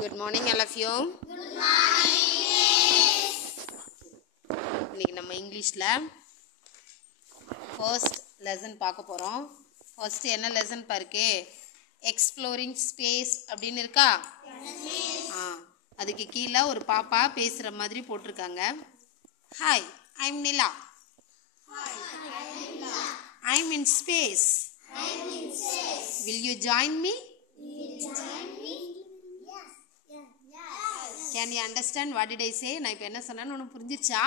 Good morning, all of you. Good morning. இன்னைக்கு நம்ம இங்கிலீஷ்ல ஃபர்ஸ்ட் லெசன் பார்க்க போறோம். ஃபர்ஸ்ட் என்ன லெசன் பாருக்கே? எக்ஸ்ப்ளோரிங் ஸ்பேஸ் அப்படின்னு இருக்கா? அதுக்கு கீழே ஒரு பாப்பா பேசுற மாதிரி போட்டிருக்காங்க. Hi, I am Nila. I am in space. Will you join me? Can you understand what did I say? நான் இப்போ என்ன சொன்னேன்னு உனக்கு புரிஞ்சிச்சா?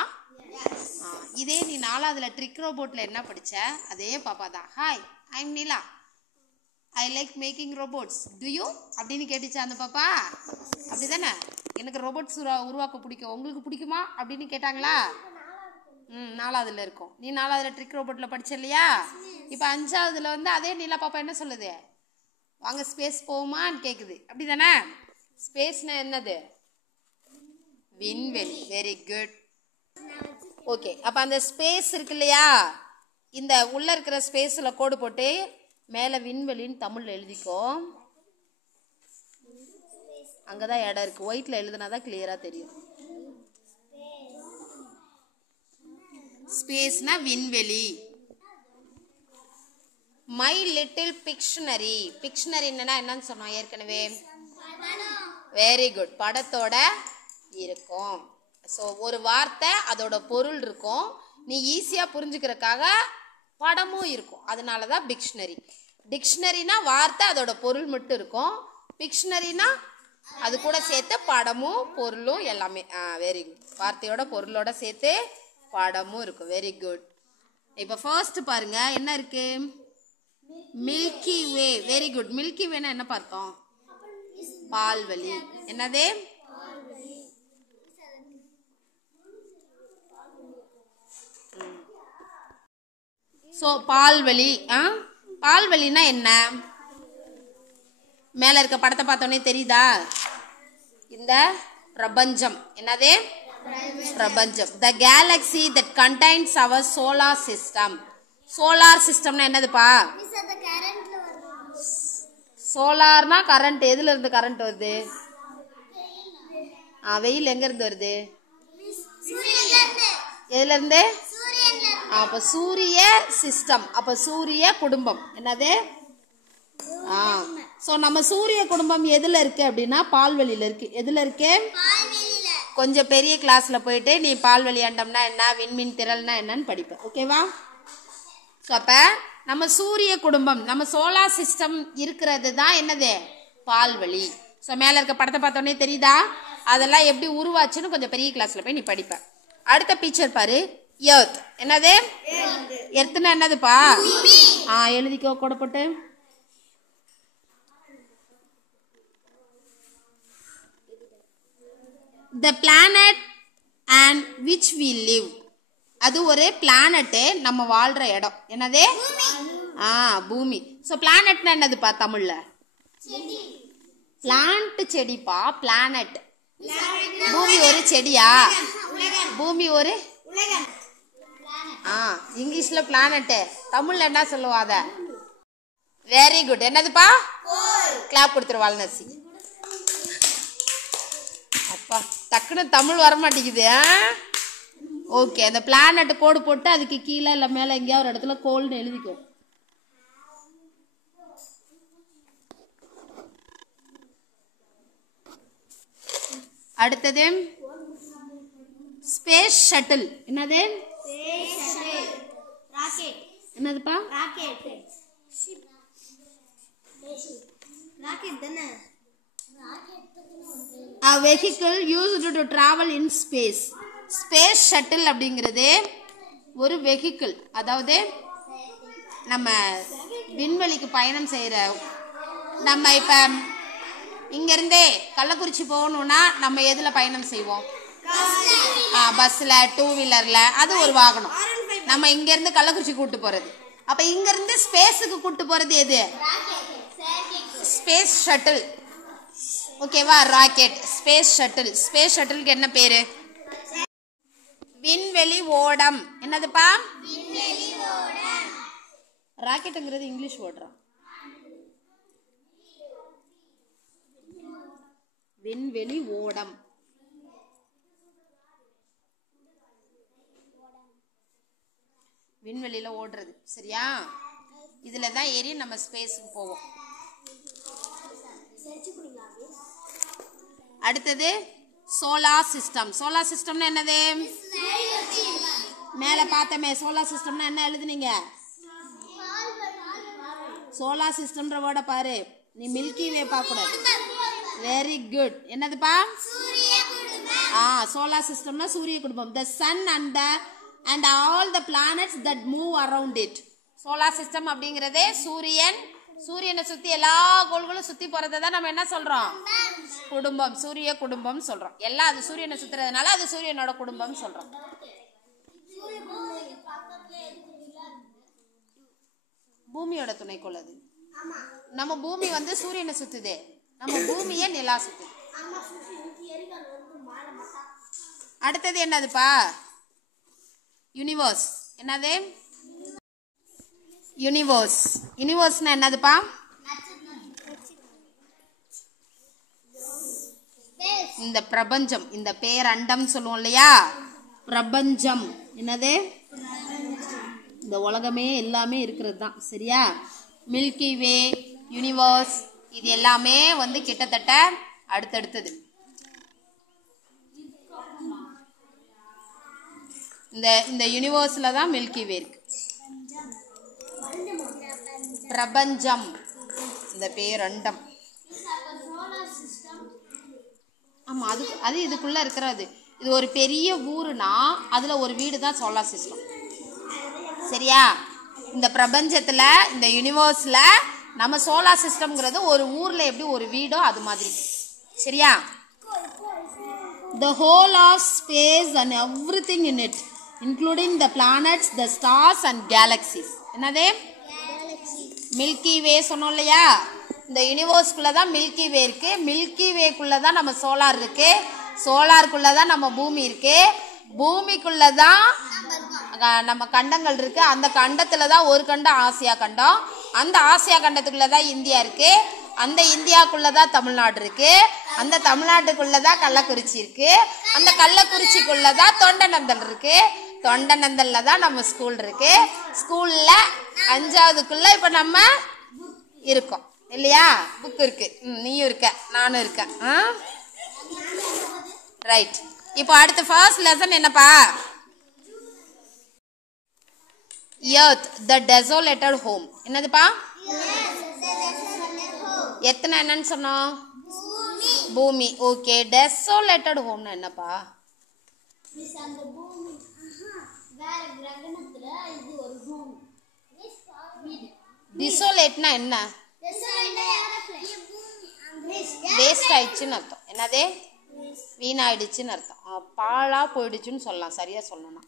இதே நீ நாலாவதுல ட்ரிக் ரோபோட்ல என்ன படிச்ச? அதே பாப்பா தான். Hi, I am Nila. I like making robots. To you அப்படின்னு கேட்டுச்சா அந்த பாப்பா? அப்படிதானே? எனக்கு ரோபோட்ஸ் உருவாக்க பிடிக்கும், உங்களுக்கு பிடிக்குமா அப்படின்னு கேட்டாங்களா? நாலாவதுல இருக்கும். நீ நாலாவதுல ட்ரிக் ரோபோட்ல படிச்ச இல்லையா? இப்போ அஞ்சாவதுல வந்து அதே நிலா பாப்பா என்ன சொல்லுது? வாங்க ஸ்பேஸ் போகுமான்னு கேட்குது. அப்படிதானே? ஸ்பேஸ்னா என்னது? விண்வெளி. Very good. ஓகே, அப்போ அந்த ஸ்பேஸ் இருக்கு இல்லையா, இந்த உள்ள இருக்கிற ஸ்பேஸில் கோடு போட்டு மேலே விண்வெளின்னு தமிழில் எழுதிக்கோ. அங்கதான் இடம் இருக்கு. ஒயிட்ல எழுதுனாதான் கிளியரா தெரியும். ஸ்பேஸ்னா விண்வெளி. My little Pictionary. பிக்ஷனரி என்னன்னு சொன்னோம் ஏற்கனவே. Very good. படத்தோட இருக்கும். ஸோ ஒரு வார்த்தை அதோட பொருள் இருக்கும். நீ ஈஸியாக புரிஞ்சுக்கிறதுக்காக படமும் இருக்கும். அதனால தான் டிக்ஷனரி. டிக்ஷனரினா வார்த்தை அதோட பொருள் மட்டும் இருக்கும். பிக்ஷனரினா அது கூட சேர்த்து படமும் பொருளும் எல்லாமே. Very good. வார்த்தையோட பொருளோட சேர்த்து படமும் இருக்கும். Very good. இப்போ ஃபர்ஸ்ட் பாருங்க என்ன இருக்கு? Milky way. Very good. Milky வேனா என்ன பார்த்தோம்? பால்வழி. என்னது? ஸோ பால்வழி. பால்வழினா என்ன? மேல இருக்க படத்தை பார்த்தோன்னே தெரியுதா? இந்த பிரபஞ்சம். என்னது? பிரபஞ்சம். The galaxy that contains our solar system. Solar சிஸ்டம்னா என்னதுப்பா? சோலார்னா கரண்ட். எதுல இருந்து கரண்ட் வருது? வெயில் எங்க இருந்து வருது? எதுல இருந்து? அப்ப சூரிய சிஸ்டம். அப்ப சூரிய குடும்பம். என்னது? சோ நம்ம சூரிய குடும்பம் எதுல இருக்கு அப்படின்னா பால்வெளியில இருக்கு. எதுல இருக்கு? கொஞ்சம் பெரிய கிளாஸ்ல போயிட்டு நீ பால்வெளி அண்டம்னா என்ன, விண்மீன் திரள்னா என்னன்னு படிப்ப. ஓகேவா? ஸோ அப்ப நம்ம சூரிய குடும்பம், நம்ம சோலார் சிஸ்டம் இருக்கிறது தான் என்னது? பால்வெளி. ஸோ மேல இருக்க படத்தை பார்த்தோன்னே தெரியுதா? அதெல்லாம் எப்படி உருவாச்சுன்னு கொஞ்சம் பெரிய கிளாஸ்ல போய் நீ படிப்ப. அடுத்த பிக்சர் பாரு. எர்த். என்னது? எர்த்னா என்னதுப்பா? எழுதிக்கோ கூட போட்டு. The planet and which we live. அது ஒரு பிளானட், நம்ம வாழ்ற இடம். என்னது? பூமி. ஸோ பிளானட்னா என்னதுப்பா தமிழ்ல? பிளான்ட் செடிப்பா. பிளானட். பூமி ஒரு செடியா? பூமி ஒரு இங்கிலீஷ்ல பிளானட், தமிழ்ல என்ன சொல்லுவாத? Very good. என்னதுப்பா? கிளாப் கொடுத்துருவாள் நர்சி. அப்பா டக்குன்னு தமிழ் வர மாட்டேங்குது. ஓகே, அந்த பிளானட் கோடு போட்டு அதுக்கு கீழே இல்ல மேல எங்கேயா ஒரு இடத்துல கோல்னு எழுதிக்கோ. அடுத்தது ஸ்பேஸ் ஷட்டில். என்னது? என்னதுப்பா? A vehicle used to travel in space. Space shuttle அப்படிங்கிறது ஒரு வெஹிக்கிள். அதாவது நம்ம விண்வெளிக்கு பயணம் செய்யற. நம்ம இப்ப இங்க இருந்தே கள்ளக்குறிச்சி போகணும்னா நம்ம எதுல பயணம் செய்வோம்? பஸ்ல, டூ வீலர்ல. அது ஒரு வாகனம். நம்ம இங்க இருந்து கள்ளக்குறிச்சி கூட்டு போறது. அப்ப இங்க இருந்து ஸ்பேஸுக்கு கூட்டு போறது எது? Space shuttle. ஓகேவா? ராக்கெட். Space shuttle. ஸ்பேஸ் ஷட்டிலுக்கு என்ன பேரு? விண்வெளி ஓடம். என்னதுப்பா? ராக்கெட்டுங்கிறது இங்கிலீஷ் ஓடுறோம். விண்வெளி ஓடம். விண்வெளியில ஓடுறது. சரியா? இதுல தான் ஏறி நம்ம ஸ்பேஸுக்கு போவோம். அடுத்தது சோலார் சிஸ்டம். சோலார் சிஸ்டம்னா என்னது? மேல பார்த்தமே சோலார் சிஸ்டம்னா என்ன எழுதுனீங்க? சோலார் சிஸ்டம்ன்ற வேர்டை பாரு. நீ மில்கி வே பார்க்க கூடாது. Very good. என்னதுப்பா? சோலார் சிஸ்டம்னா சூரிய குடும்பம். The sun and all the planets that move around it. Solar system அப்படிங்கறதே சூரியனை சுத்தி எல்லா கோள்களும் சுத்தி போறதை தான் நம்ம என்ன சொல்றோம்? குடும்பம். சூரிய குடும்பம் சொல்றோம். எல்லாம் அது சூரியனை சுத்துறதுனால அது சூரியனோட குடும்பம் சொல்றோம். பூமியோட துணைக்கோள் அது. நம்ம பூமி வந்து சூரியனை சுத்துதே, நம்ம பூமியே நிலா சுத்துது. அடுத்தது என்னதுப்பா? யூனிவர்ஸ். என்னது? யூனிவர்ஸ். யூனிவர்ஸ்னா என்னதுப்பா? இந்த பிரபஞ்சம், இந்த பேரண்டம் சொல்லுவோம் இல்லையா? பிரபஞ்சம் என்னது? இந்த உலகமே எல்லாமே இருக்கிறது தான். சரியா? மில்கி வே, யூனிவர்ஸ், இது எல்லாமே வந்து கிட்டத்தட்ட அடுத்தடுத்தது. இந்த யூனிவர்ஸ்ல தான் மில்கி வே இருக்கு. பிரபஞ்சம் இந்த பேரண்டம். ஆமா, அது இதுக்குள்ள இருக்கிறது. இது ஒரு பெரிய ஊருனா அதுல ஒரு வீடு தான் சோலார் சிஸ்டம். சரியா? இந்த பிரபஞ்சத்துல, இந்த யூனிவர்ஸ்ல நம்ம சோலார் சிஸ்டம்ங்கிறது ஒரு ஊர்ல எப்படி ஒரு வீடோ அது மாதிரி. சரியா? The whole of space and everything in it, including the planets, the stars and galaxies. என்னது? மில்கி வே சொன்னோம் இல்லையா? இந்த யூனிவர்ஸ்குள்ள தான் மில்கி வே இருக்கு. மில்கி வேக்குள்ள தான் நம்ம சோலார் இருக்கு. சோலாருக்குள்ள தான் நம்ம பூமி இருக்கு. பூமிக்குள்ள தான் நம்ம கண்டங்கள் இருக்கு. அந்த கண்டத்துல தான் ஒரு கண்டம் ஆசியா கண்டம். அந்த ஆசியா கண்டத்துக்குள்ள தான் இந்தியா இருக்கு. அந்த இந்தியாக்குள்ளதான் தமிழ்நாடு இருக்கு. அந்த தமிழ்நாட்டுக்குள்ளதான் கள்ளக்குறிச்சி இருக்கு. அந்த கள்ளக்குறிச்சிக்குள்ளதான் தொண்டநந்தல் இருக்கு. தொண்டநந்தல்ல தான் நம்ம ஸ்கூல் இருக்கு. ஸ்கூல்ல 5வதுக்குள்ள இப்ப நம்ம இருக்கோம் இல்லையா? புக் இருக்கு. நீயும் இருக்க, நானும் இருக்கேன். ரைட். இப்போ அடுத்த ஃபர்ஸ்ட் லெசன் என்னப்பா? எர்த் த டெசோலேட்டட் ஹோம். என்னதுப்பா? எத்தனை என்னன்னு சொன்னோம்? பூமி. ஓகே. டெசோலேட்டட் ஹோம்னா என்னப்பா? டிசோலேட்னா என்ன? வேஸ்ட் ஆயிடுச்சுன்னு அர்த்தம். என்னது? வீணாயிடுச்சுன்னு அர்த்தம். பாழா போயிடுச்சுன்னு சொல்லலாம். சரியா சொல்லணும்.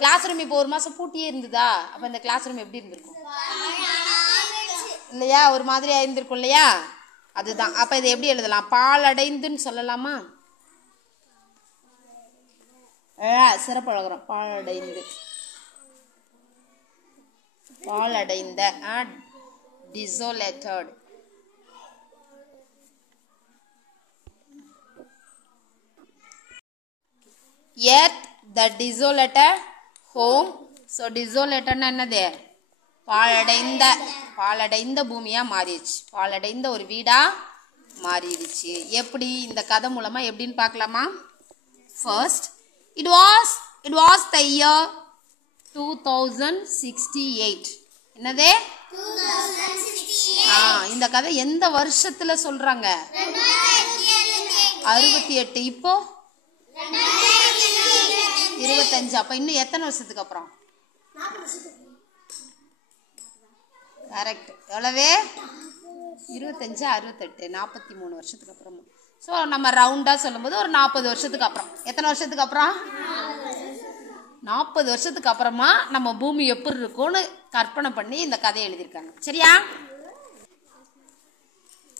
கிளாஸ் ரூம் இப்போ 1 மாசம் பூட்டியே இருந்ததா? அப்ப இந்த கிளாஸ் ரூம் எப்படி இருந்திருக்கும் இல்லையா? ஒரு மாதிரியா இருந்திருக்கும் இல்லையா? அதுதான். அப்ப இதை எப்படி எழுதலாம்? பாழடைந்துன்னு சொல்லலாமா? சிறப்பழகிறோம். பாழடைந்து, பாழடைந்த, டிசோலேட்டட். எர்த் த டிசோலேட்டட் ஹோம். ஸோ டிசோலேட்டட்னா என்னது? பாழடைந்த, பாழடைந்த பூமியா மாறிடுச்சு. பாழடைந்த ஒரு வீடா மாறிடுச்சு. எப்படி? இந்த கதை மூலமா எப்படின்னு பார்க்கலாமா? First, it was the year 2068. என்னது? 2068. இந்த கதை எந்த வருஷத்துல சொல்றாங்க? 68. இப்போ 25. அப்ப இன்னும் எத்தனை வருஷத்துக்கு அப்புறம்? கரெக்ட். எவ்வளவு? 25, 68, 43 வருஷத்துக்கு அப்புறமா. ஸோ நம்ம ரவுண்டா சொல்லும்போது ஒரு 40 வருஷத்துக்கு அப்புறம். எத்தனை வருஷத்துக்கு அப்புறம்? 40 வருஷத்துக்கு அப்புறமா நம்ம பூமி எப்படி இருக்கும்னு கற்பனை பண்ணி இந்த கதையை எழுதியிருக்காங்க. சரியா?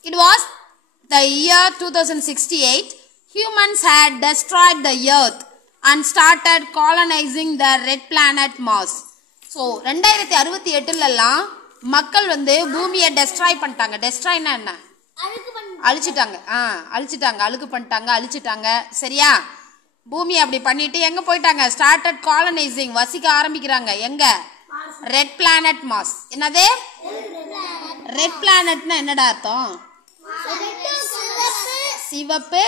It was the year 2068. Humans had destroyed the earth and started colonizing the red planet Mars. So 2068 மக்கள் வந்து பூமியை டெஸ்ட்ராய் பண்ணிட்டாங்க. டெஸ்ட்ராய்னா என்ன? அழிச்சிட்டாங்க. அழிச்சிட்டாங்க, அழுக்கு பண்ணிட்டாங்க, அழிச்சிட்டாங்க. சரியா? பூமி அப்படி பண்ணிட்டு எங்க போயிட்டாங்க? ஸ்டார்டட் காலனைசிங், வசிக்க ஆரம்பிக்கிறாங்க. எங்க? Red planet mass. என்னது ரெட் பிளானட்னா என்னடா அர்த்தம்? சிவப்பு.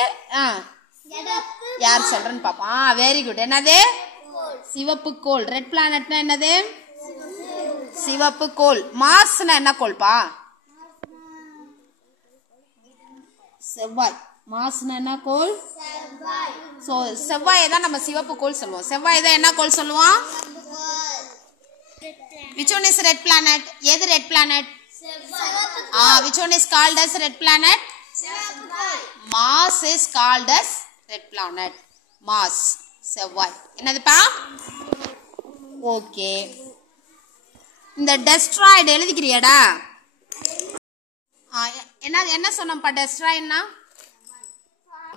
யார் சொல்றேன்னு பாப்பா. Very good. என்னது? சிவப்பு கோள். ரெட் பிளானட்னா என்னது? சிவப்பு கோள். மாஸ்னா என்ன கோள்பா? செவ்வாய். மாஸ்னா என்ன கோள்? சோ செவ்வாயை தான் நம்ம சிவப்பு கோள் சொல்லுவோம். செவ்வாய் தான் என்ன கோள் சொல்லுவோம்? Which one is red planet? எது red planet? Which one is called as red planet? Mars is called as red planet. Mars. செவ்வாய். என்னதுப்பா? ஓகே. இந்த டெஸ்ட்ராய்டு எழுதிக்கிறியாடா? என்ன சொன்னப்பா? டெஸ்ட்ராய்டுனா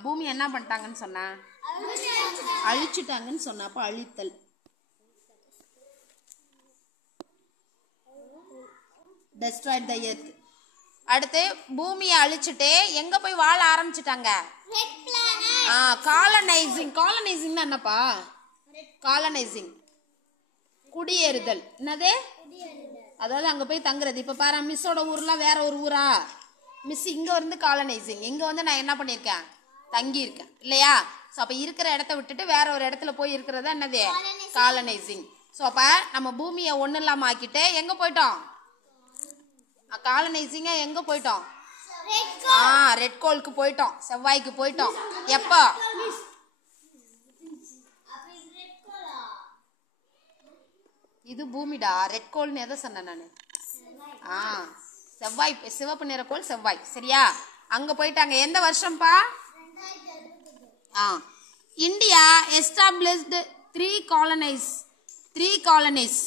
பூமி என்ன பண்ணிட்டாங்கன்னு சொன்னா? அழிச்சிட்டாங்கன்னு சொன்னப்ப அழித்தல். destroyed the earth. அடுத்து பூமியை அழிச்சிட்டு எங்க போய் வாழ ஆரம்பிச்சிட்டாங்க? காலனைசிங். காலனைசிங்னா என்னப்பா? காலனைசிங் குடியேறுதல். என்னது? அதாவது அங்க போய் தங்குறது. இப்ப பாரு, மிஸ்ஸோட ஊர்லாம் வேற ஒரு ஊரா? மிஸ் இங்க வந்து காலனைசிங், இங்க வந்து நான் என்ன பண்ணிருக்கேன்? தங்கி இருக்கேன் இல்லையா? சோ அப்ப இருக்கிற இடத்த விட்டுட்டு வேற ஒரு இடத்துல போய் இருக்கிறது என்னது? காலனைசிங். சோ அப்ப நம்ம பூமியை ஒண்ணு இல்லாம ஆக்கிட்டு எங்க போயிட்டோம்? காலனைசிங்க எங்க போயிட்டோம்? ரெட் கோளுக்கு போயிட்டோம், செவ்வாய்க்கு போயிட்டோம். எப்போ? இது பூமிடா. ரெட் கோல்னு எதை சொன்னேன் நானு? செவ்வாய். சிவப்பு நிற கோள் செவ்வாய். சரியா? அங்க போயிட்டாங்க. எந்த வருஷம்ப்பா? India established 3 colonies.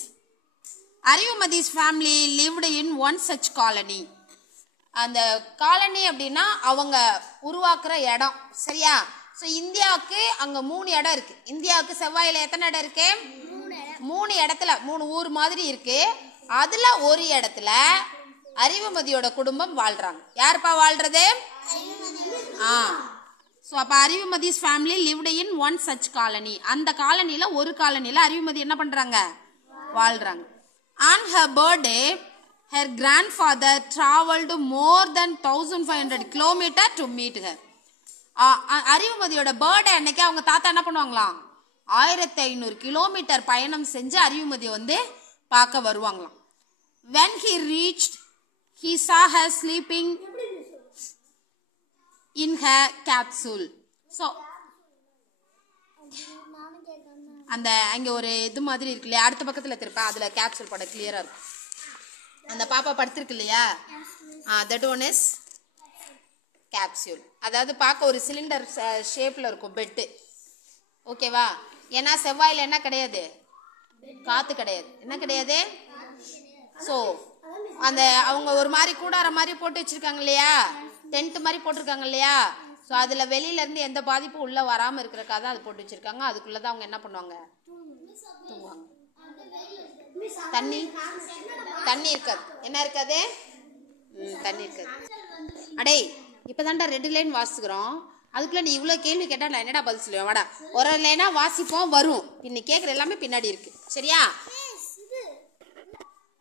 Arivumathi's family lived in one such colony. அந்த காலனி அப்படின்னா அவங்க உருவாக்குற இடம். சரியா? ஸோ இந்தியாவுக்கு அங்கே 3 இடம் இருக்கு. இந்தியாவுக்கு செவ்வாயில் எத்தனை இடம் இருக்கு? 3 இடத்துல 3 ஊர் மாதிரி இருக்கு. அதுல ஒரு இடத்துல அறிவுமதியோட குடும்பம் வாழ்றாங்க. யாருப்பா வாழ்றது? ஸோ அப்போ Arivumathi's family lived in one such colony. அந்த காலனியில் ஒரு காலனியில் அறிவுமதி என்ன பண்றாங்க? வாழ்றாங்க. On her birthday, her grandfather traveled more than 1500 kilometers to meet her. அறிவுமதியோட பர்த்டே அன்னைக்கு அவங்க தாத்தா என்ன பண்ணுவாங்களாம்? 1500 கிலோமீட்டர் பயணம் செஞ்சு அறிவுமதி வந்து பார்க்க வருவாங்களாம். When he reached, he saw her sleeping in her capsule. So அந்த அங்கே ஒரு இது மாதிரி இருக்கு இல்லையா? அடுத்த பக்கத்தில் திருப்பேன், அதில் கேப்சூல் படம் கிளியராக இருக்கும். அந்த பாப்பா படுத்திருக்கு இல்லையா? That one is capsule. அதாவது பார்க்க ஒரு சிலிண்டர் ஷேப்பில் இருக்கும் பெட்டு. ஓகேவா? ஏன்னா செவ்வாயில் என்ன கிடையாது? காற்று கிடையாது. என்ன கிடையாது? ஸோ அந்த அவங்க ஒரு மாதிரி கூடார மாதிரி போட்டு வச்சுருக்காங்க இல்லையா? டென்ட் மாதிரி போட்டிருக்காங்க இல்லையா? ஸோ அதில் வெளியிலேருந்து எந்த பாதிப்பும் உள்ளே வராமல் இருக்கிறக்காக தான் அது போட்டு வச்சுருக்காங்க. அதுக்குள்ளே தான் அவங்க என்ன பண்ணுவாங்க? தூங்குவாங்க. தண்ணி இருக்காது. என்ன இருக்காது? தண்ணி இருக்காது. அடே இப்போ தான்டா 2 லைன் வாசிக்கிறோம். அதுக்குள்ளே நீ இவ்வளோ கேள்வி கேட்டால் நான் என்னடா பதில் சொல்லுவேன்? வாடா, ஒரு லைனாக வாசிப்போம், வரும். நீ கேட்குற எல்லாமே பின்னாடி இருக்கு. சரியா?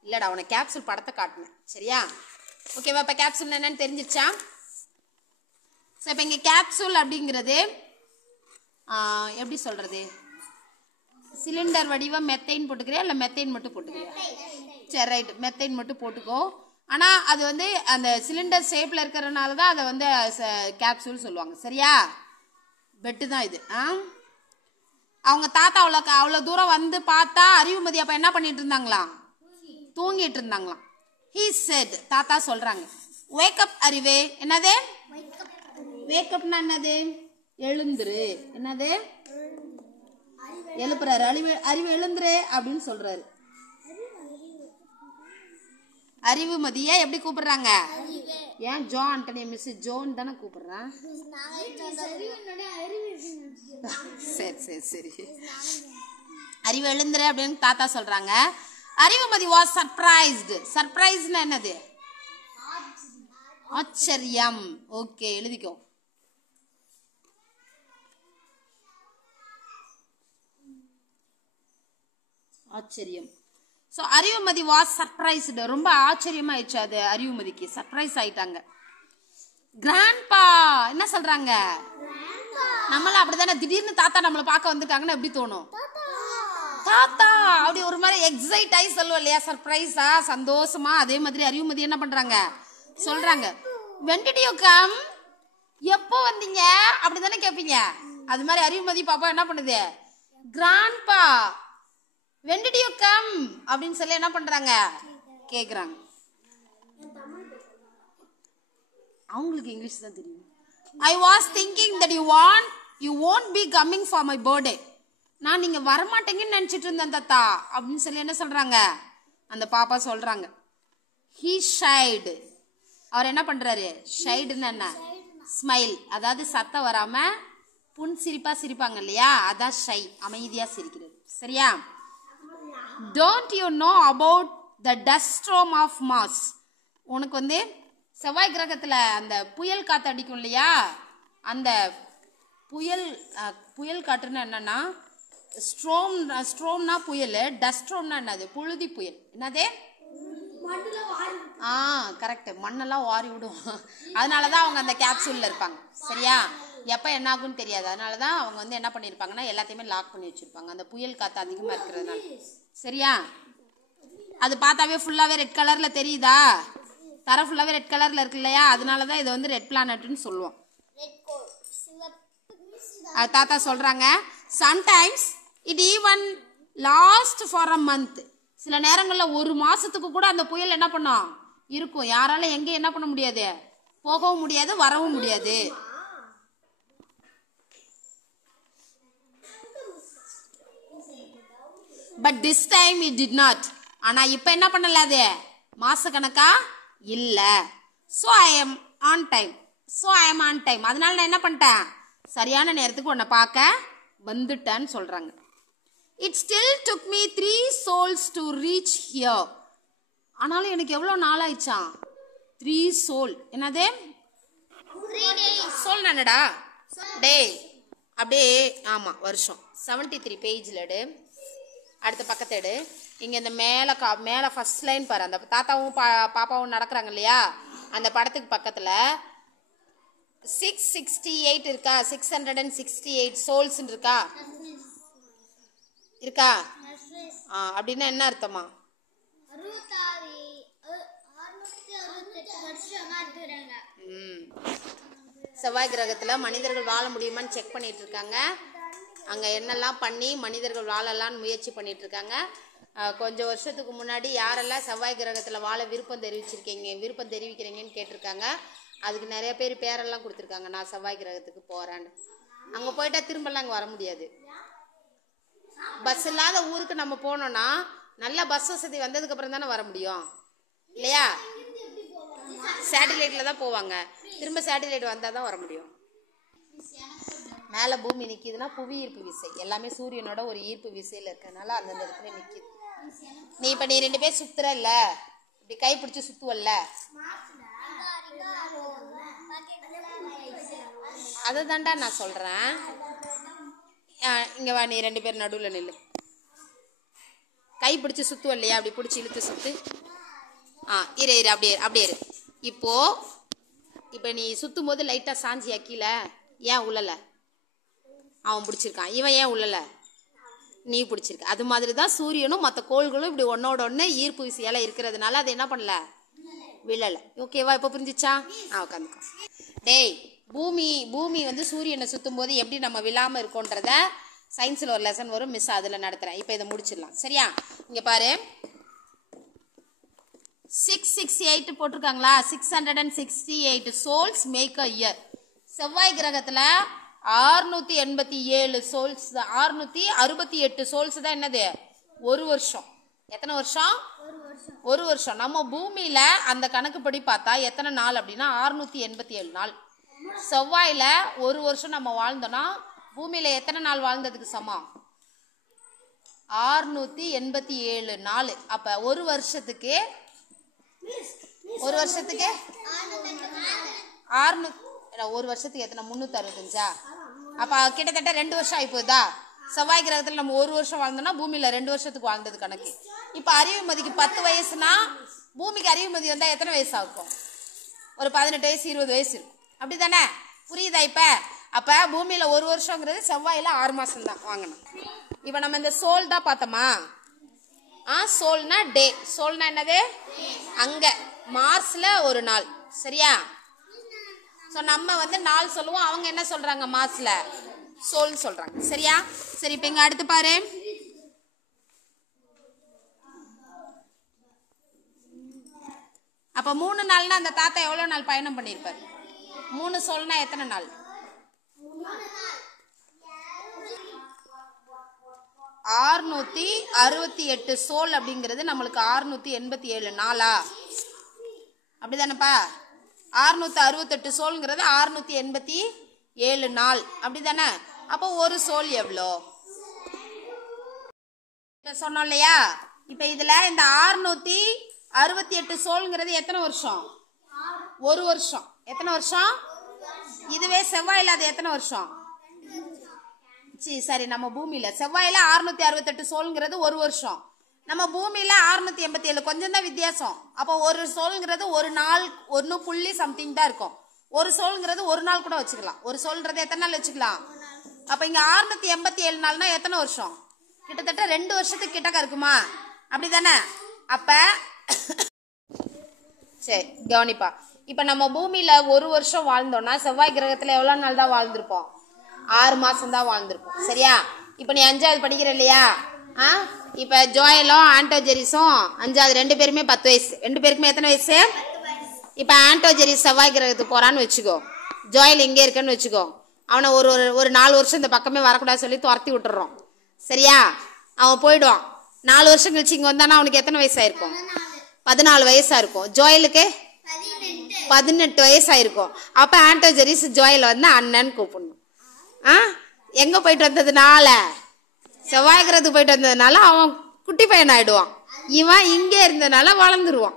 இல்லைடா, உனக்கு கேப்சூல் படத்தை காட்டினேன். சரியா? ஓகேவா? இப்போ கேப்சூல் என்னன்னு தெரிஞ்சிருச்சா? ஸோ இப்போ இங்கே கேப்சூல் அப்படிங்கிறது எப்படி சொல்கிறது? சிலிண்டர் வடிவம் மெத்தைன் போட்டுக்கிறியா இல்லை மெத்தைன் மட்டும் போட்டுக்கிறியா? சரி, ரைட், மெத்தைன் மட்டும் போட்டுக்கோ. ஆனால் அது வந்து அந்த சிலிண்டர் ஷேப்பில் இருக்கிறதுனால தான் அதை வந்து கேப்சூல் சொல்லுவாங்க. சரியா? பெட்டு தான் இது. அவங்க தாத்தா அவ்வளோ தூரம் வந்து பார்த்தா அறிவுமதி அப்போ என்ன பண்ணிட்டு இருந்தாங்களாம்? தூங்கிட்டு இருந்தாங்களாம். He said, தாத்தா சொல்றாங்க, wake up அறிவே. என்னது? wake upனா என்னது? எழுந்துரு. என்னது? எழுப்புறாரு. அறிவு எழுந்துரு அப்படின்னு சொல்றாரு. அறிவுமதியை எப்படி கூப்பிடுறாங்க? ஏன் ஜோ ஆண்டனி மிஸ் ஜோன் தானே கூப்பிடுறான்? சரி சரி சரி. அறிவு எழுந்துரு அப்படின்னு தாத்தா சொல்றாங்க. Arivumathi was surprised. சர்ப்ரைஸ்னா என்னது? ஆச்சரியம். ஓகே, எழுதிக்கோ. ஆச்சரியம். So Arivumathi was surprised. ரொம்ப ஆச்சரியமாயிடுச்சு அது. அறிவுமதிக்கு சர்ப்ரைஸ் ஆயிட்டாங்க. கிராண்ட்பா என்ன சொல்றாங்க? நம்மள அப்படிதானே, திடீர்னு தாத்தா நம்மளை பார்க்க வந்துட்டாங்கன்னு எப்படி தோணும்? தாத்தா அப்படி ஒரு மாதிரி எக்ஸைட் ஆகி சொல்லுவோம் இல்லையா, சர்ப்ரைஸா, சந்தோஷமா. அதே மாதிரி அறிவுமதி என்ன பண்றாங்க? சொல்றாங்க, when did you come? எப்போ வந்தீங்க அப்படிதானே கேட்பீங்க. அது மாதிரி அறிவுமதி பாப்பா என்ன பண்ணுது? Grandpa when did you come அப்படின்னு சொல்லி என்ன பண்றாங்க? கேக்குறாங்க. அவங்களுக்கு இங்கிலீஷ் தான் தெரியும். I was thinking that you won't be coming for my birthday. நான் நீங்க வரமாட்டீங்கன்னு நினைச்சிட்டு இருந்தேன் தாத்தா அப்படின்னு சொல்லி என்ன சொல்றாங்க? அந்த பாப்பா சொல்றாங்க. He shied. அவர் என்ன பண்றாரு? ஷைடுன்னு என்ன? ஸ்மைல், அதாவது சத்தம் வராம புன் சிரிப்பா சிரிப்பாங்க இல்லையா, அதான் ஷை, அமைதியா சிரிக்கிறது. சரியா? Don't you know about the dust storm of Mars? உனக்கு வந்து செவ்வாய் கிரகத்துல அந்த புயல் காத்து அடிக்கும் இல்லையா, அந்த புயல் காற்றுன்னா என்னன்னா, ஸ்ட்ரோம்னா புயல், டஸ்ட் ஸ்ட்ரோம்னா என்னது? புழுதி புயல். என்னது? கரெக்ட், மண்ணெல்லாம் வாரி விடும். அதனாலதான் அவங்க அந்த கேப்சூல்ல இருப்பாங்க. சரியா? எப்ப என்ன ஆகும்னு தெரியாது. அதனாலதான் அவங்க வந்து என்ன பண்ணிருப்பாங்கன்னா எல்லாத்தையுமே லாக் பண்ணி வச்சிருப்பாங்க, அந்த புயல் காத்து அதிகமா இருக்கிறதுனால. சரியா? அது பார்த்தாவே ஃபுல்லாவே ரெட் கலர்ல தெரியுதா? தர ஃபுல்லாவே ரெட் கலர்ல இருக்கு இல்லையா, அதனாலதான் இதை வந்து ரெட் பிளானட்னு சொல்லுவோம். தாத்தா சொல்றாங்க, sometimes it even last for a month. சில நேரங்கள்ல ஒரு மாசத்துக்கு கூட அந்த புயல் என்ன பண்ணும்? இருக்கும். யாரால எங்க என்ன பண்ண முடியாது? போகவும் முடியாது, வரவும் முடியாது. But this time it did not. ஆனா இப்ப என்ன பண்ணல, அது மாச கணக்கா இல்ல. So I am on time. அதனால நான் என்ன பண்ணிட்டேன்? சரியான நேரத்துக்கு உன்னை பார்க்க வந்துட்டேன்னு சொல்றாங்க. It still took me 3 souls to reach here. ஆனாலும் எனக்கு எவ்வளவு நாள் ஆயிடுச்சா? 3 soul. என்னது? 3 days. சோல் என்னடா? டே. அப்படியே ஆமா, வருஷம். 73 பேஜ்ல எடு, அடுத்த பக்கத்தை எடு. இங்க இந்த மேல ஃபர்ஸ்ட் லைன் பாரு. அந்த தாத்தாவும் பாப்பாவும் நடக்கிறாங்க இல்லையா, அந்த படத்துக்கு பக்கத்துல 668 இருக்கா? 668 souls இருக்கா? இருக்கா? அப்படின்னா என்ன அர்த்தமா? செவ்வாய் கிரகத்துல மனிதர்கள் வாழ முடியுமான்னு செக் பண்ணிட்டு இருக்காங்க. அங்க என்னெல்லாம் பண்ணி மனிதர்கள் வாழலான்னு முயற்சி பண்ணிட்டு இருக்காங்க. கொஞ்சம் வருஷத்துக்கு முன்னாடி யாரெல்லாம் செவ்வாய் கிரகத்துல வாழ விருப்பம் தெரிவிக்கிறீங்கன்னு கேட்டிருக்காங்க. அதுக்கு நிறைய பேர் பேரெல்லாம் கொடுத்துருக்காங்க. நான் செவ்வாய் கிரகத்துக்கு போறேன்னு. அங்க போயிட்டா திரும்பலாம் அங்க வர முடியாது. பஸ் இல்லாத ஊருக்கு நம்ம போனோம்னா நல்ல பஸ் வசதி வந்ததுக்கு அப்புறம் தானே வர முடியும் இல்லையா? சேட்டலைட்ல தான் போவாங்க. திரும்ப சேட்டலைட் வந்தா தான் வர முடியும். மேல பூமி நிக்குதுன்னா புவி ஈர்ப்பு விசை, எல்லாமே சூரியனோட ஒரு ஈர்ப்பு விசையில இருக்கனால அந்தந்த இடத்துல நிக்குது. நீ இப்ப நீ 2 பேர் சுத்துற இல்ல, இப்படி கை பிடிச்சு சுத்துவல்ல, அதை தாண்டா நான் சொல்றேன். இங்க வா, நீ 2 பேர் நடுவுல நில்லு. கை பிடிச்சு சுத்துவ இல்லையா, அப்படி பிடிச்சி இழுத்து சுத்து. இரு அப்படியே இரு. இப்போ நீ சுத்தும் போது லைட்டா சாஞ்சியா கீழே? ஏன் உள்ளல? அவன் பிடிச்சிருக்கான். இவன் ஏன் உள்ளல? நீ பிடிச்சிருக்க. அது மாதிரி தான் சூரியனும் மற்ற கோள்களும் இப்படி ஒன்னோட ஒன்று ஈர்ப்பு விசையால இருக்கிறதுனால அது என்ன பண்ணல? விழல. ஓகேவா? இப்போ புரிஞ்சிச்சா? உட்காந்துக்கோ. டேய், பூமி வந்து சூரியனை சுத்தும் போது எப்படி நம்ம விழாம இருக்கோன்றத சயின்ஸ்ல ஒரு லெசன் வரும், மிஸ் அதுல நடத்துறேன். இப்போ இதை முடிச்சிடலாம். சரியா? இங்க பாரு, 668 போட்டிருக்காங்களா? 668 souls make a year. செவ்வாய் கிரகத்துல 687 souls, 668 souls தான் என்னது? ஒரு வருஷம். எத்தனை வருஷம்? ஒரு வருஷம். நம்ம பூமியில அந்த கணக்குப்படி பார்த்தா எத்தனை நாள் அப்படின்னா 687 நாள். செவ்வாயில ஒரு வருஷம் நம்ம வாழ்ந்தோம்னா பூமியில எத்தனை நாள் வாழ்ந்ததுக்கு சமம்? 687 நாள். அப்ப ஒரு வருஷத்துக்கு ஒரு வருஷத்துக்கு எத்தனை 365? அப்போ கிட்டத்தட்ட 2 வருஷம் ஆகி போகுதா? செவ்வாய் கிரகத்தில் நம்ம 1 வருஷம் வாழ்ந்தோம்னா பூமியில் 2 வருஷத்துக்கு வாழ்ந்தது கணக்கு. இப்போ அறிவுமதிக்கு 10 வயசுனா பூமிக்கு அறிவுமதி வந்தால் எத்தனை வயசு ஆகும்? ஒரு 18 வயசு 20 வயசு இருக்கும். அப்படி தானே? புரியுதா? இப்போ அப்போ பூமியில் 1 வருஷங்கிறது செவ்வாயில் 6 மாதம் தான் வாங்கணும். இப்போ நம்ம இந்த சோல் தான் பார்த்தோமா? சோல்னா டே. சோல்னா என்னது? அங்கே மார்ஸில் ஒரு நாள். சரியா? ஸோ நம்ம வந்து நாள் சொல்லுவோம், அவங்க என்ன சொல்கிறாங்க? மார்ஸில் சோல்னு சொல்கிறாங்க. சரியா? சரி, இப்போ இங்கே அடுத்து பாரு. அப்போ 3 நாள்னா அந்த தாத்தா எவ்வளோ நாள் பயணம் பண்ணியிருப்பார்? 3 சோல்னா எத்தனை நாள்? 668 சோல் அப்படிங்கிறது நம்மளுக்கு 687 நாளா? அப்படிதானப்பா? 668 சோல்ங்கிறது 687 நாள். அப்படிதானே? அப்போ ஒரு சோல் எவ்வளோ? இப்போ சொன்னோம் இல்லையா? இப்போ இதில் இந்த 668 சோல்ங்கிறது எத்தனை வருஷம்? 1 வருஷம். எத்தனை வருஷம்? இதுவே செவ்வாயில் அது எத்தனை வருஷம்? சரி, நம்ம பூமியில செவ்வாயில 668 சோல்ங்கிறது 1 வருஷம். நம்ம பூமியில 687, கொஞ்சம் தான் வித்தியாசம். அப்போ ஒரு சோல்ங்கிறது ஒரு நாள் 1 சம்திங் தான் இருக்கும். ஒரு சோல்ங்கிறது ஒரு நாள் கூட வச்சுக்கலாம். ஒரு சோல்ன்றது எத்தனை நாள் வச்சுக்கலாம்? அப்ப இங்க 687 நாள்னா எத்தனை வருஷம்? கிட்டத்தட்ட 2 வருஷத்துக்கு கிட்டக்க இருக்குமா? அப்படிதானே? அப்ப சரி கவனிப்பா. இப்ப நம்ம பூமியில 1 வருஷம் வாழ்ந்தோம்னா செவ்வாய் கிரகத்துல எவ்வளவு நாள் தான் வாழ்ந்திருப்போம்? 6 மாசம் தான் வாழ்ந்திருப்போம். சரியா? இப்ப நீ 5வது படிக்கிற இல்லையா? இப்ப ஜோயலும் ஆண்டோஜெரிஸும் 5வது 2 பேருமே 10 வயசு. 2 பேருக்குமே எத்தனை வயசு? இப்ப ஆண்டோஜெரிஸ் செவ்வாய் கிரகத்துக்கு போறான்னு வச்சுக்கோ, ஜோயல் இங்கே இருக்கன்னு வச்சுக்கோ. அவனை ஒரு 4 வருஷம் இந்த பக்கமே வரக்கூடாது சொல்லி துரத்தி விட்டுறோம். சரியா? அவன் போயிடுவான். 4 வருஷம் கழிச்சு இங்க வந்தானா அவனுக்கு எத்தனை வயசாயிருக்கும்? 14 வயசா இருக்கும். ஜோயலுக்கு 18 வயசாயிருக்கும். அப்ப ஆண்டோஜெரிஸ் ஜோயல் வந்து அண்ணன் கூப்பிடணும். எங்க போயிட்டு வந்ததுனால? செவ்வாய் கிரகத்துக்கு போயிட்டு வந்ததுனால அவன் குட்டி பையன் ஆயிடுவான். இவன் இங்கே இருந்ததுனால வளர்ந்துருவான்.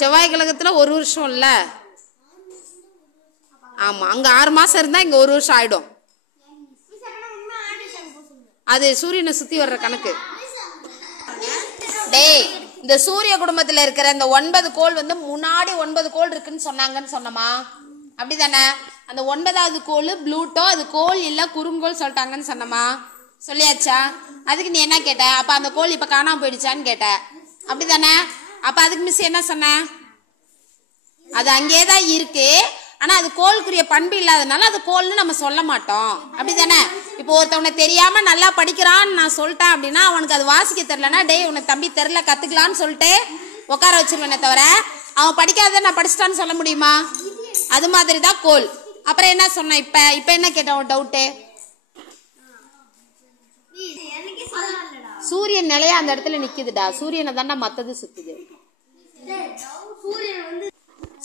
செவ்வாய் கிரகத்துல 1 வருஷம் இல்ல? ஆமா, அங்க 6 மாசம் இருந்தா இங்க 1 வருஷம் ஆயிடும். அது சூரியனை சுத்தி வர்ற கணக்கு. டேய், இந்த சூரிய குடும்பத்துல இருக்கிற இந்த 9 கோள் வந்து முன்னாடி 9 கோள் இருக்குன்னு சொன்னாங்கன்னு சொன்னமா? அப்படிதானே? அந்த 9வது கோள் ப்ளூட்டோ, அது கோள் இல்ல குறுங்கோள் சொல்லிட்டாங்கன்னு சொன்னமா? சொல்லியாச்சா? அதுக்கு நீ என்ன கேட்ட? அப்ப அந்த கோள் இப்ப காணாம போயிடுச்சான்னு கேட்ட. அப்படிதானே? அப்ப அதுக்கு மிஸ் என்ன சொன்ன? அது அங்கேதான் இருக்கு, ஆனா அது கோளுக்குரிய பண்பு இல்லாதனால அது கோள்னு நம்ம சொல்ல மாட்டோம். அப்படிதானே? இப்போ ஒருத்தவனை தெரியாம நல்லா படிக்கிறான்னு நான் சொல்லிட்டேன் அப்படின்னா அவனுக்கு அது வாசிக்க தெரியலன்னா, டேய் உனக்கு தம்பி தெரியல கத்துக்கலான்னு சொல்லிட்டு உட்கார வச்சிருவேனே தவிர அவன் படிக்காத நான் படிச்சுட்டான்னு சொல்ல முடியுமா? அது மாதிரிதான் கோள். அப்புறம் என்ன சொன்ன? இப்ப என்ன கேட்ட உன் டவுட்டு? சூரியன் நிலையா அந்த இடத்துல நிக்குதுடா. சூரியனை தாண்டா மத்தது சுத்துது.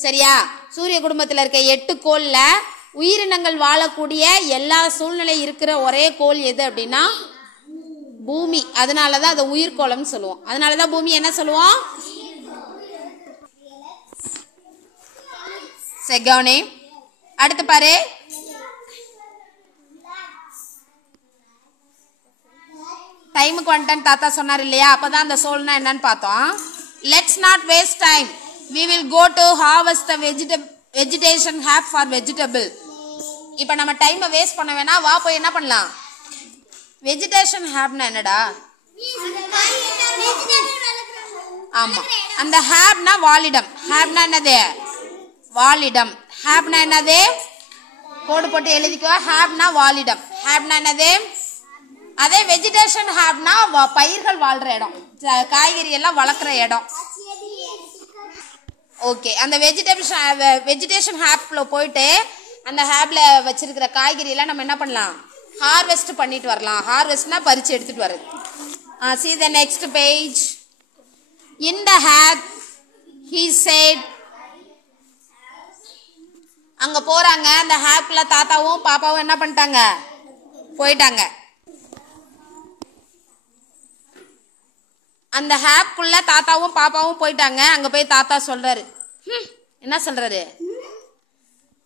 சரியா? சூரிய குடும்பத்துல இருக்க 8 கோள்ல உயிரினங்கள் வாழக்கூடிய எல்லா சூழ்நிலை இருக்கிற ஒரே கோள் எது அப்படின்னா பூமி. அதனாலதான் அதை உயிர்கோளம்னு சொல்லுவோம். அதனாலதான் பூமி என்ன சொல்லுவோம்? செகவனே. அடுத்து பாரு. டைமுக்கு வந்துட்டேன்னு தாத்தா சொன்னார் இல்லையா? அப்பதான் அந்த சோல்னா என்னன்னு பார்த்தோம். Let's not waste time, we will go to harvest the vegetation have for vegetable. இப்ப நம்ம டைமை வேஸ்ட் பண்ண வேணா, வா போய் என்ன பண்ணலாம்? வெஜிடேஷன் ஹேப்னா என்னடா? ஆமா, அந்த ஹேப்னா வாலிடம். ஹேப்னா என்னது? வாலிடம். ஹேப்னா என்னது? கோடு போட்டு எழுதிக்கோ. ஹேப்னா வாலிடம். ஹேப்னா என்னது? அதே வெஜிடேஷன் ஹேப்னா பயிர்கள் வாழ்ற இடம், காய்கறி எல்லாம் வளர்க்குற இடம். ஓகே, அந்த வெஜிடேஷன் ஹேப்ல போயிட்டு அந்த ஹேப்ல வச்சிருக்கிற காய்கறி எல்லாம் நம்ம என்ன பண்ணலாம்? ஹார்வெஸ்ட் பண்ணிட்டு வரலாம். ஹார்வெஸ்ட்னா பறிச்சு எடுத்துட்டு வர்றது. See the next page. In the hab he said. அங்க போறாங்க. அந்த ஹேப்ல தாத்தாவும் பாப்பாவும் என்ன பண்ணிட்டாங்க? போயிட்டாங்க. அந்த ஹேப்குள்ள தாத்தாவும் பாப்பாவும் போயிட்டாங்க. அங்க போய் தாத்தா சொல்றாரு, என்ன சொல்றாரு,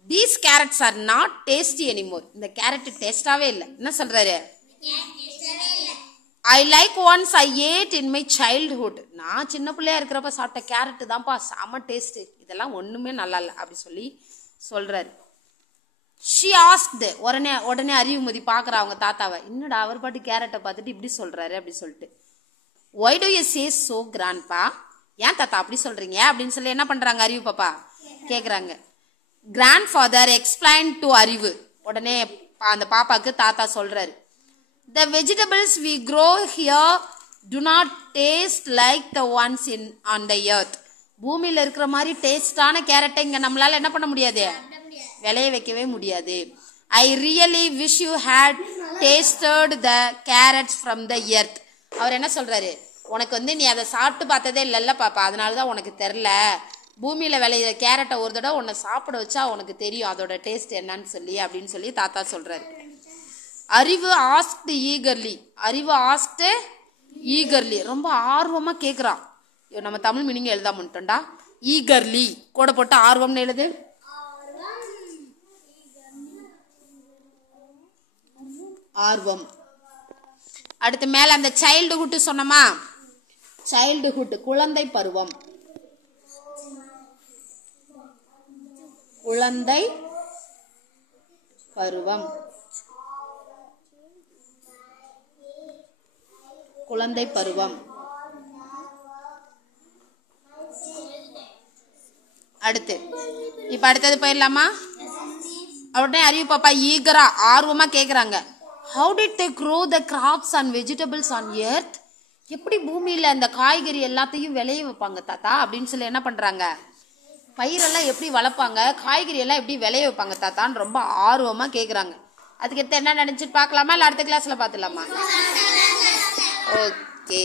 these carrots are not tasty anymore. இந்த கேரட் டேஸ்டாவே இல்லை. என்ன சொல்றாரு, I like once I ate in my childhood. நான் சின்ன பிள்ளையா இருக்கிறப்ப சாப்பிட்ட கேரட் தான்ப்பா செம டேஸ்ட், இதெல்லாம் ஒண்ணுமே நல்லா இல்லை அப்படி சொல்லி சொல்றாரு. She asked, உடனே அறிவுமதி பாக்குறா அவங்க தாத்தாவை, என்னடா அவர் பாட்டு கேரட்டை பார்த்துட்டு இப்படி சொல்றாரு அப்படி சொல்லிட்டு. Why do you say so, grandpa? ஏன் தாத்தா அப்படி சொல்றீங்க அப்படின்னு சொல்லி என்ன பண்றாங்க அறிவு பாப்பா கேக்குறாங்க. Grandfather explained to அறிவு. உடனே அந்த பாப்பாக்கு தாத்தா சொல்றாரு, the vegetables we grow here do not taste like the ones on the earth. பூமியில இருக்கிற மாதிரி டேஸ்டான கேரட்டை இங்க நம்மளால என்ன பண்ண முடியாது, விளைய வைக்கவே முடியாது. I really wish you had tasted the carrots from the earth. அவர் என்ன சொல்றாரு, உனக்கு நீ அதை சாப்பிட்டு பார்த்ததே இல்லைல்ல பாப்பா, அதனாலதான் உனக்கு தெரில. பூமியில விளையிற கேரட்டை ஒரு தடவை உன்னை சாப்பிட வச்சா உனக்கு தெரியும் அதோட டேஸ்ட் என்னன்னு சொல்லி அப்படின்னு சொல்லி தாத்தா சொல்றாரு. அறிவு ஆஸ்க்டு ஈகர்லி. அறிவு ஆஸ்க்டு ஈகர்லி, ரொம்ப ஆர்வமா கேக்குறான். நம்ம தமிழ் மீனிங் எழுதாம பண்ணிட்டோம்டா. ஈகர்லி கூட போட்டு ஆர்வம்னு எழுது. ஆர்வம். அடுத்து மேல அந்த சைல்டுஹுட் சொன்னமா, சைல்டுஹுட் குழந்தை பருவம். குழந்தை பருவம், குழந்தை பருவம். அடுத்து இப்ப அடுத்தது போயிடலாமா. உடனே அறிவு பாப்பா ஈகரா ஆர்வமா கேக்குறாங்க, how did they grow the crops and vegetables on earth? எப்படி பூமியில அந்த காய்கறி எல்லாத்தையும் விளைய வைப்பாங்க தாத்தா அப்படின்னு சொல்லி என்ன பண்றாங்க, பயிரெல்லாம் எப்படி வளர்ப்பாங்க, காய்கறி எல்லாம் எப்படி விளைய வைப்பாங்க தாத்தான்னு ரொம்ப ஆர்வமா கேக்குறாங்க. அதுக்கு என்ன நினைச்சிட்டு பார்க்கலாமா இல்ல அடுத்த கிளாஸ்ல பாத்துலாமா? ஓகே.